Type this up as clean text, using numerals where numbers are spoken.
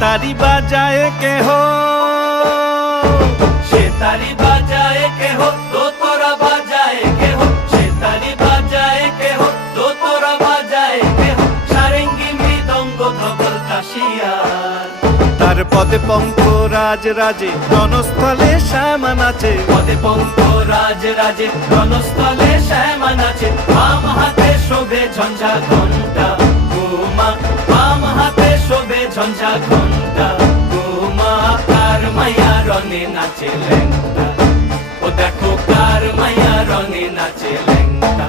তারি বাজায় কেহ, সে তারি বাজায় কেহ, দোতরা বাজায় কেহ, সে তারি বাজায় কেহ, দোতরা বাজায় কেহ, সারেঙ্গি মৃদঙ্গ ধবল কাশিয়ার। তার পদে পঙ্ক রাজ রাজে, রণস্থলে শ্যামা নাচে। পদে পঙ্ক রাজ রাজে, রণস্থলে শ্যামা নাচে। বাম হাতে শোভে ঝঞ্ঝা ঘণ্টা উমা, বাম হাতে শোভে ঝঞ্ঝা ঘণ্টা উমা। কার মাইয়া রনে নাচে ল্যাংটা, ও দেখো কার মাইয়া রনে নাচে ল্যাংটা।